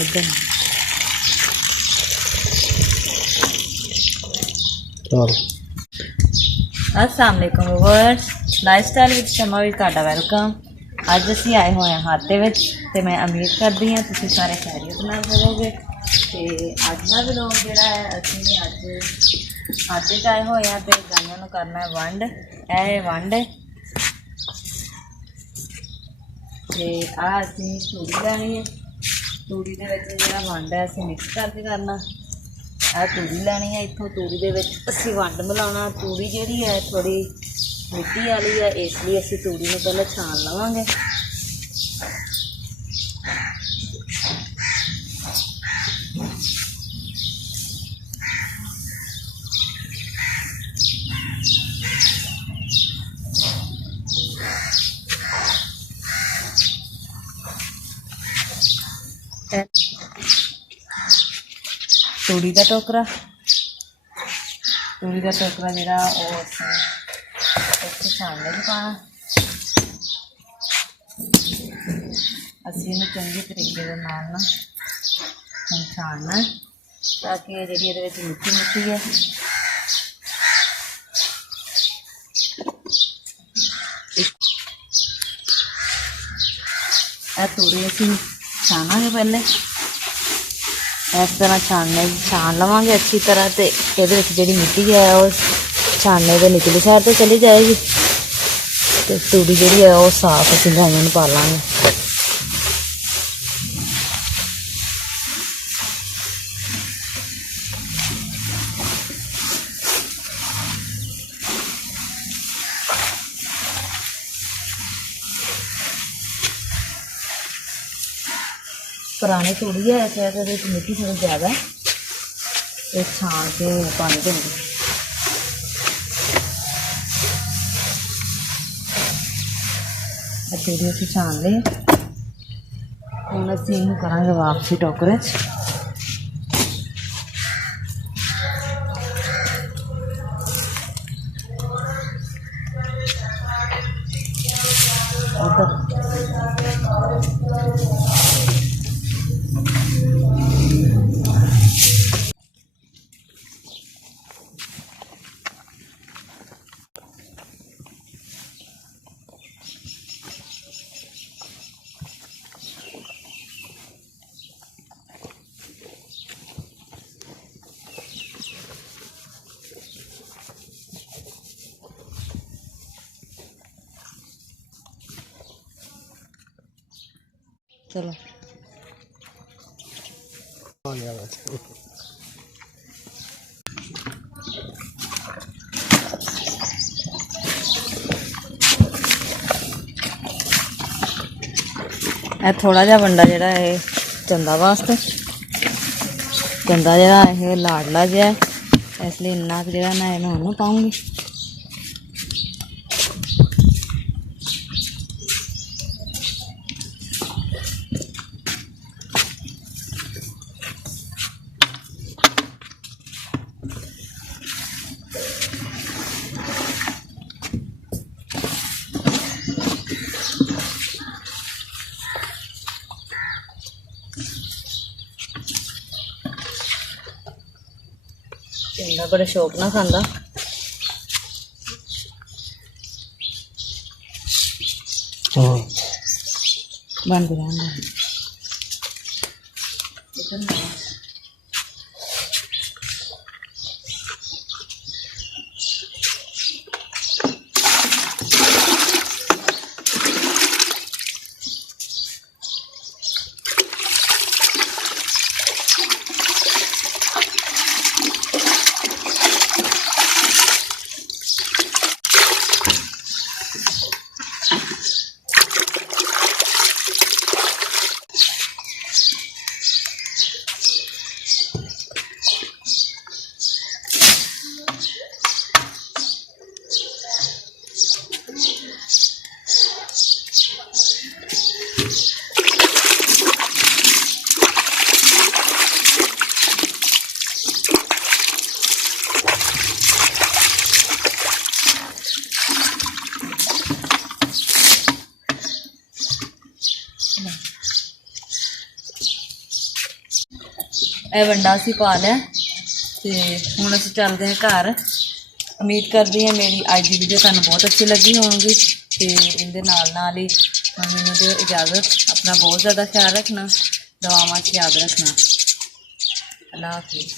इधर अस्सलाम वालेकुम व्यूअर्स, लाइफस्टाइल विच समा विच तुहाडा वेलकम। अज असीं आए हुए हैं हाते विच ते मैं उम्मीद करदी हां तुसीं सारे खैरियत नाल होवोगे। ते अज दा व्लॉग जिहड़ा है असीं अज हाते च आए हुए हैं ते गाइयां नूं करना है वंड। ए वंड ते आ असीं तूड़ी लैनी है। तूड़ी दे विच जिहड़ा वंड है असीं मिक्स करके करना। आ तूड़ी लैनी है, इत्थों तूड़ी दे विच असीं वंड मिलाउणा। तूड़ी जिहड़ी है थोड़ी मिट्टी वाली है, इसलिए असीं तूड़ी नूं पहले छान लवांगे। तूड़ी का टोकरा जिहड़ा ओह असीं छानने च पाना। असीं इहनूं चंगे तरीके दे नाल ना हुण छानना है, ताकि जिहड़ी इहदे विच मिट्टी है तूड़ी असीं छानांगे। पहले इस तरह छान लवांगे अच्छी तरह, तो ये जी मिट्टी है वो छानने के निचली साइड तो चली जाएगी। तो तूड़ी जी है वो साफ असीं गाइयों नूं पा लांगे। पुरानी तूड़ी है इस मिट्टी थोड़ी ज़्यादा है, तो छान के पानी देंगे। तूड़ी असीं छान ली, हुण असीं इहनूं करांगे वापसी टोकरे च। चलो थोड़ा जा वंडा जिहड़ा है चंदा वास्ते, चंदा जिहड़ा है लाडला जिहा है, इसलिए इन्ना जिहड़ा मैं इहनूं पाऊंगी। चंदा बड़े शौक ना खांदा, बन गया। ਇਹ ਵੰਡਾ ਅਸੀਂ ਪਾ ਲਿਆ ਤੇ ਹੁਣ ਅਸੀਂ ਚੱਲਦੇ ਹਾਂ ਘਰ। ਉਮੀਦ ਕਰਦੀ ਹਾਂ ਮੇਰੀ ਅੱਜ ਦੀ ਵੀਡੀਓ ਤੁਹਾਨੂੰ ਬਹੁਤ ਅੱਛੀ ਲੱਗੀ ਹੋਵੇਗੀ ਤੇ ਇਹਦੇ ਨਾਲ ਹੀ ਹੁਣ ਮੈਨੂੰ ਦਿਓ ਇਜਾਜ਼ਤ। ਆਪਣਾ ਬਹੁਤ ਜ਼ਿਆਦਾ ਖਿਆਲ ਰੱਖਣਾ, ਦੁਆਵਾਂ 'ਚ ਯਾਦ ਰੱਖਣਾ। ਅੱਲਾ ਹਾਫਿਜ਼।